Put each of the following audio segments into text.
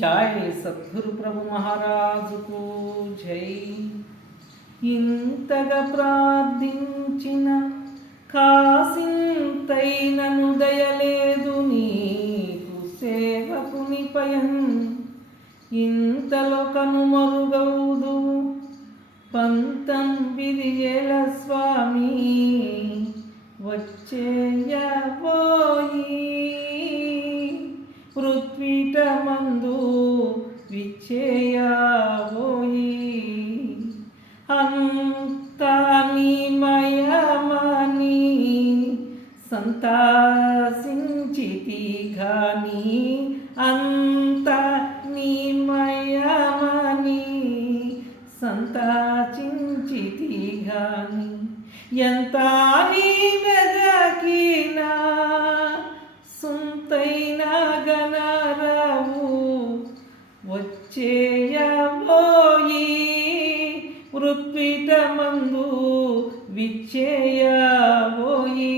జై సద్గురు ప్రభు మహారాజుకు జై. ఇంతగా ప్రార్థించిన కాసింతైనను దయలేదు నీకు సేవకునిపయం. ఇంతలో కనుమరుగౌదు పంతంబిది ఏల స్వామి వచ్చేయబోయి పృథ్వీటమందు విచ్చేయబోయి. అంతా నీమయమని సంతాసించితి గాని, అంతా నీమయమని సంతాచించితి గాని, ఎంత నీ మెదకినా సుంతైన గణరవు వచ్చేయబోయి పృథ్వీటమందు విచ్చేయబోయి.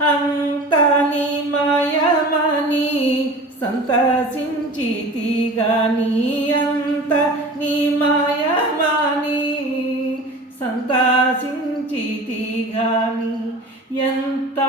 అంతా నీ మాయమని సంతసించితి గాని, అంత నీ మాయమని సంతసించితి గాని, ఎంత